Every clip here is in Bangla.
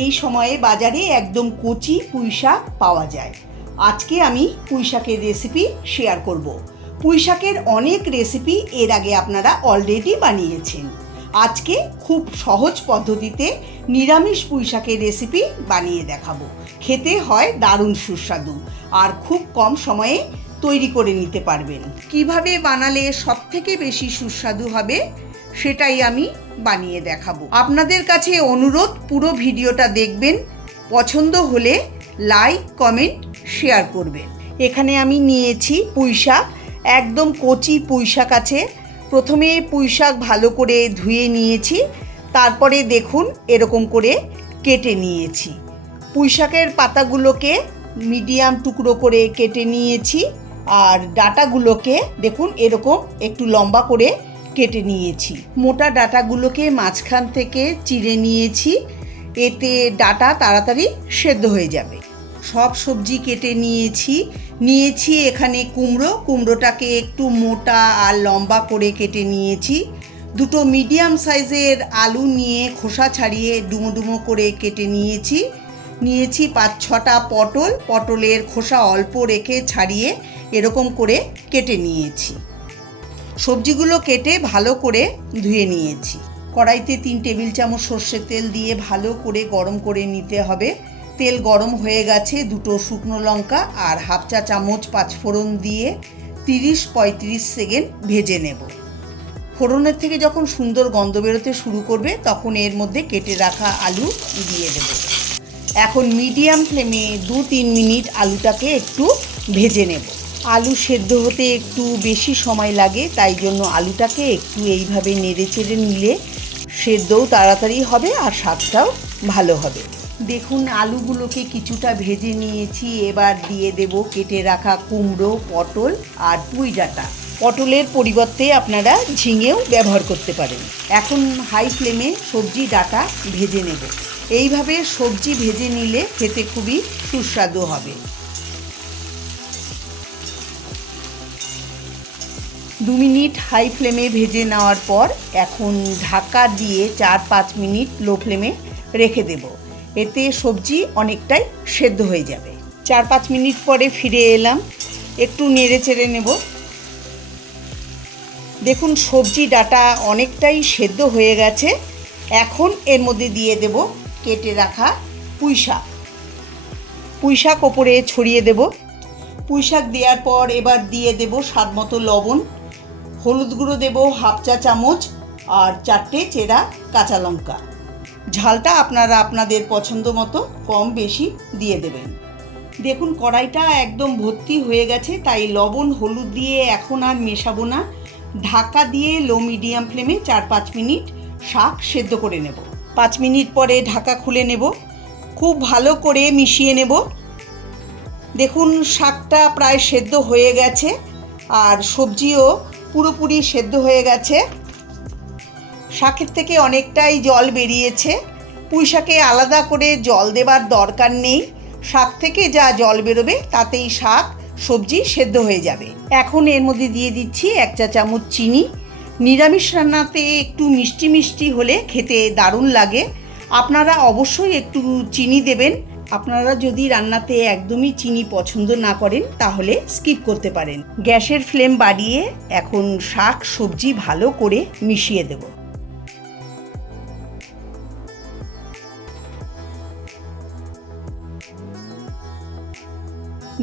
এই সময়ে বাজারে একদম কচি পুঁইশাক পাওয়া যায়। আজকে আমি পুঁইশাকের রেসিপি শেয়ার করব। পুঁইশাকের অনেক রেসিপি এর আগে আপনারা অলরেডি বানিয়েছেন। আজকে খুব সহজ পদ্ধতিতে নিরামিষ পুঁইশাকের রেসিপি বানিয়ে দেখাবো। খেতে হয় দারুণ সুস্বাদু আর খুব কম সময়ে তৈরি করে নিতে পারবেন। কিভাবে বানালে সবথেকে বেশি সুস্বাদু হবে সেটাই আমি বানিয়ে দেখাবো। আপনাদের কাছে অনুরোধ, পুরো ভিডিওটা দেখবেন, পছন্দ হলে লাইক, কমেন্ট, শেয়ার করবেন। এখানে আমি নিয়েছি পুঁইশাক, একদম কচি পুঁইশাক আছে। প্রথমে পুঁইশাক ভালো করে ধুয়ে নিয়েছি, তারপরে দেখুন এরকম করে কেটে নিয়েছি। পুঁইশাকের পাতাগুলোকে মিডিয়াম টুকরো করে কেটে নিয়েছি আর ডাঁটাগুলোকে দেখুন এরকম একটু লম্বা করে কেটে নিয়েছি। মোটা ডাঁটাগুলোকে মাঝখান থেকে চিড়ে নিয়েছি, এতে ডাঁটা তাড়াতাড়ি সেদ্ধ হয়ে যাবে। সব সবজি কেটে নিয়েছি এখানে কুমড়োটাকে একটু মোটা আর লম্বা করে কেটে নিয়েছি। দুটো মিডিয়াম সাইজের আলু নিয়ে খোসা ছাড়িয়ে ডুমো ডুমো করে কেটে নিয়েছি 5-6টা পটলের খোসা অল্প রেখে ছাড়িয়ে এরকম করে কেটে নিয়েছি। সবজিগুলো কেটে ভালো করে ধুয়ে নিয়েছি। কড়াইতে 3 টেবিল চামচ সর্ষের তেল দিয়ে ভালো করে গরম করে নিতে হবে। তেল গরম হয়ে গেছে, 2টো শুকনো লঙ্কা আর 1/2 চা চামচ পাঁচফোড়ন দিয়ে 30-35 সেকেন্ড ভেজে নেব। ফোড়নের থেকে যখন সুন্দর গন্ধ বেরোতে শুরু করবে তখন এর মধ্যে কেটে রাখা আলু দিয়ে দেব। এখন মিডিয়াম ফ্লেমে 2-3 মিনিট আলুটাকে একটু ভেজে নেব। আলু সেদ্ধ হতে একটু বেশি সময় লাগে, তাই জন্য আলুটাকে একটু এইভাবে নেড়ে চেড়ে নিলে সেদ্ধও তাড়াতাড়ি হবে আর স্বাদটাও ভালো হবে। দেখুন আলুগুলোকে কিছুটা ভেজে নিয়েছি, এবার দিয়ে দেব কেটে রাখা কুমড়ো, পটল আর পুঁই ডাঁটা। পটলের পরিবর্তে আপনারা ঝিঙেও ব্যবহার করতে পারেন। এখন হাই ফ্লেমে সবজি ডাঁটা ভেজে নেব। এইভাবে সবজি ভেজে নিলে খেতে খুবই সুস্বাদু হবে। 2 মিনিট হাই ফ্লেমে ভেজে নেওয়ার পর এখন ঢাকা দিয়ে 4-5 মিনিট লো ফ্লেমে রেখে দেব। এতে সবজি অনেকটাই সেদ্ধ হয়ে যাবে। 4-5 মিনিট পরে ফিরে এলাম, একটু নেড়ে চেড়ে নেব। দেখুন সবজি ডাঁটা অনেকটাই সেদ্ধ হয়ে গেছে। এখন এর মধ্যে দিয়ে দেব কেটে রাখা পুঁইশাক ওপরে ছড়িয়ে দেব। পুঁইশাক দেওয়ার পর এবার দিয়ে দেব স্বাদ মতো লবণ, হলুদ গুঁড়ো দেব 1/2 চা চামচ আর 4টে চেরা কাঁচা লঙ্কা। ঝালটা আপনারা আপনাদের পছন্দ মতো কম বেশি দিয়ে দেবেন। দেখুন কড়াইটা একদম ভর্তি হয়ে গেছে, তাই লবণ হলুদ দিয়ে এখন আর মেশাবো না। ঢাকা দিয়ে লো মিডিয়াম ফ্লেমে 4-5 মিনিট শাক সেদ্ধ করে নেব। 5 মিনিট পরে ঢাকা খুলে নেব, খুব ভালো করে মিশিয়ে নেব। দেখুন শাকটা প্রায় সেদ্ধ হয়ে গেছে আর সবজিও পুরোপুরি সেদ্ধ হয়ে গেছে। শাকের থেকে অনেকটাই জল বেরিয়েছে। পুঁইশাকে আলাদা করে জল দেবার দরকার নেই, শাক থেকে যা জল বেরোবে তাতেই শাক সবজি সেদ্ধ হয়ে যাবে। এখন এর মধ্যে দিয়ে দিচ্ছি 1 চা চামচ চিনি। নিরামিষ রান্নাতে একটু মিষ্টি মিষ্টি হলে খেতে দারুণ লাগে। আপনারা অবশ্যই একটু চিনি দেবেন। আপনারা যদি রান্নাতে একদমই চিনি পছন্দ না করেন তাহলে স্কিপ করতে পারেন। গ্যাসের ফ্লেম বাড়িয়ে এখন শাক সবজি ভালো করে মিশিয়ে দেব।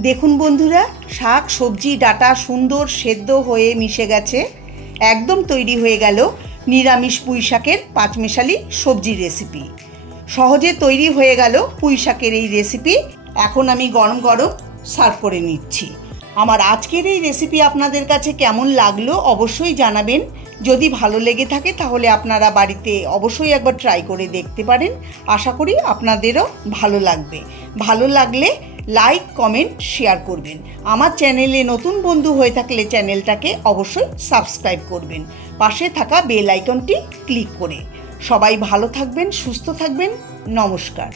দেখুন বন্ধুরা, শাক সবজি ডাঁটা সুন্দর সেদ্ধ হয়ে মিশে গেছে। একদম তৈরি হয়ে গেল নিরামিষ পুঁইশাকের 5 মেশালি সবজি রেসিপি। সহজে তৈরি হয়ে গেল পুঁইশাকের এই রেসিপি। এখন আমি গরম গরম সার্ভ করে নিচ্ছি। আমার আজকের এই রেসিপি আপনাদের কাছে কেমন লাগলো অবশ্যই জানাবেন। যদি ভালো লেগে থাকে তাহলে আপনারা বাড়িতে অবশ্যই একবার ট্রাই করে দেখতে পারেন। আশা করি আপনাদেরও ভালো লাগবে। ভালো লাগলে লাইক, কমেন্ট, শেয়ার করবেন। আমার চ্যানেলে নতুন বন্ধু হয়ে থাকলে চ্যানেলটাকে অবশ্যই সাবস্ক্রাইব করবেন, পাশে থাকা বেল আইকনটি ক্লিক করে। সবাই ভালো থাকবেন, সুস্থ থাকবেন। নমস্কার।